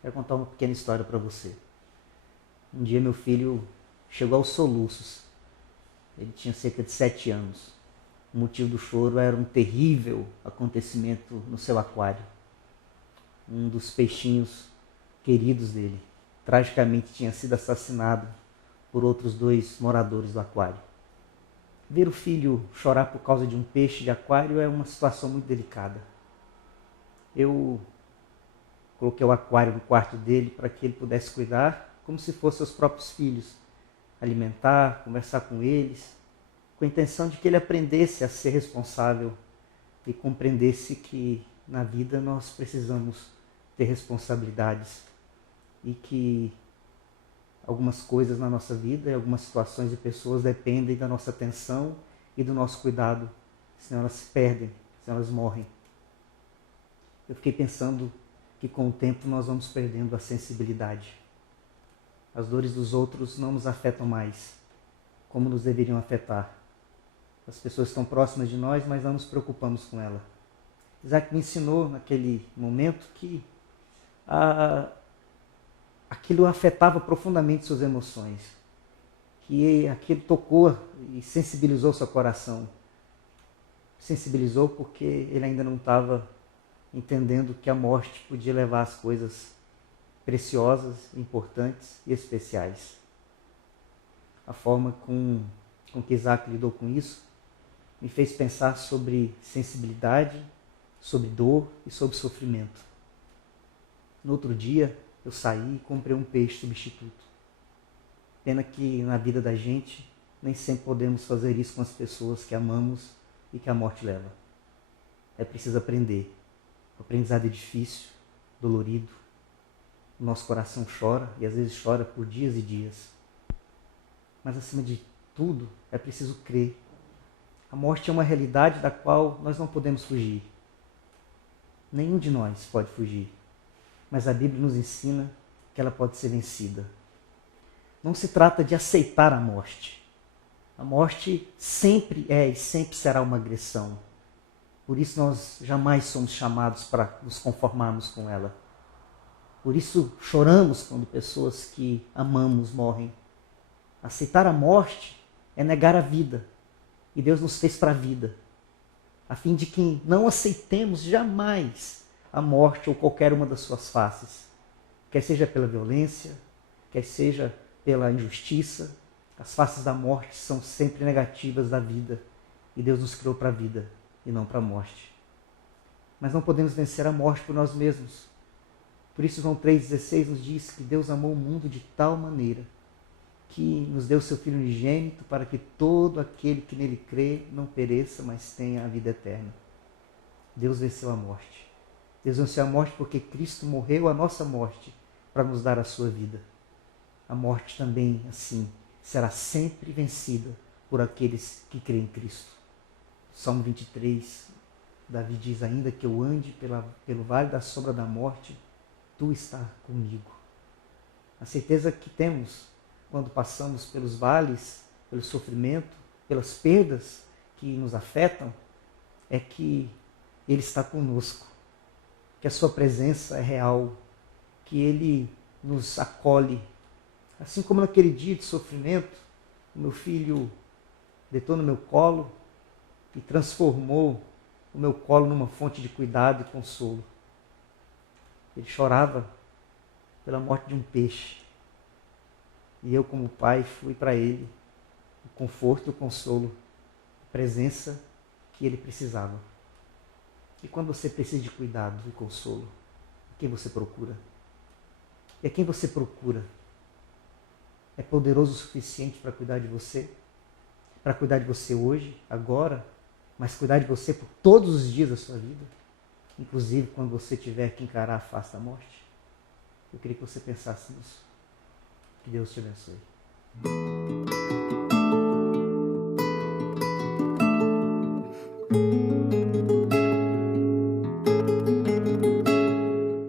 Quero contar uma pequena história para você. Um dia meu filho chegou aos soluços. Ele tinha cerca de 7 anos. O motivo do choro era um terrível acontecimento no seu aquário. Um dos peixinhos queridos dele tragicamente tinha sido assassinado por outros 2 moradores do aquário. Ver o filho chorar por causa de um peixe de aquário é uma situação muito delicada. Eu coloquei o aquário no quarto dele para que ele pudesse cuidar como se fossem seus próprios filhos, alimentar, conversar com eles, com a intenção de que ele aprendesse a ser responsável e compreendesse que na vida nós precisamos ter responsabilidades e que algumas coisas na nossa vida e algumas situações e pessoas dependem da nossa atenção e do nosso cuidado, senão elas se perdem, senão elas morrem. Eu fiquei pensando que com o tempo nós vamos perdendo a sensibilidade. As dores dos outros não nos afetam mais como nos deveriam afetar. As pessoas estão próximas de nós, mas não nos preocupamos com ela. Isaac me ensinou naquele momento que aquilo afetava profundamente suas emoções, que aquilo tocou e sensibilizou seu coração. Sensibilizou porque ele ainda não estava entendendo que a morte podia levar as coisas preciosas, importantes e especiais. A forma com que Isaac lidou com isso me fez pensar sobre sensibilidade, sobre dor e sobre sofrimento. No outro dia, eu saí e comprei um peixe substituto. Pena que na vida da gente, nem sempre podemos fazer isso com as pessoas que amamos e que a morte leva. É preciso aprender. O aprendizado é difícil, dolorido. O nosso coração chora e às vezes chora por dias e dias. Mas acima de tudo, é preciso crer. A morte é uma realidade da qual nós não podemos fugir. Nenhum de nós pode fugir. Mas a Bíblia nos ensina que ela pode ser vencida. Não se trata de aceitar a morte. A morte sempre é e sempre será uma agressão. Por isso nós jamais somos chamados para nos conformarmos com ela. Por isso choramos quando pessoas que amamos morrem. Aceitar a morte é negar a vida. E Deus nos fez para a vida, a fim de que não aceitemos jamais a morte ou qualquer uma das suas faces. Quer seja pela violência, quer seja pela injustiça, as faces da morte são sempre negativas da vida. E Deus nos criou para a vida e não para a morte. Mas não podemos vencer a morte por nós mesmos. Por isso João 3,16 nos diz que Deus amou o mundo de tal maneira que nos deu seu Filho unigênito para que todo aquele que nele crê não pereça, mas tenha a vida eterna. Deus venceu a morte. Deus venceu a morte porque Cristo morreu a nossa morte para nos dar a sua vida. A morte também, assim, será sempre vencida por aqueles que creem em Cristo. Salmo 23, Davi diz: ainda que eu ande pelo vale da sombra da morte, tu estás comigo. A certeza que temos quando passamos pelos vales, pelo sofrimento, pelas perdas que nos afetam, é que Ele está conosco, que a sua presença é real, que Ele nos acolhe. Assim como naquele dia de sofrimento, o meu filho deitou no meu colo e transformou o meu colo numa fonte de cuidado e consolo. Ele chorava pela morte de um peixe. E eu, como pai, fui para ele o conforto, o consolo, a presença que ele precisava. E quando você precisa de cuidado e consolo, quem você procura? E a quem você procura? É poderoso o suficiente para cuidar de você? Para cuidar de você hoje, agora, mas cuidar de você por todos os dias da sua vida? Inclusive quando você tiver que encarar a face da morte? Eu queria que você pensasse nisso. Que Deus te abençoe.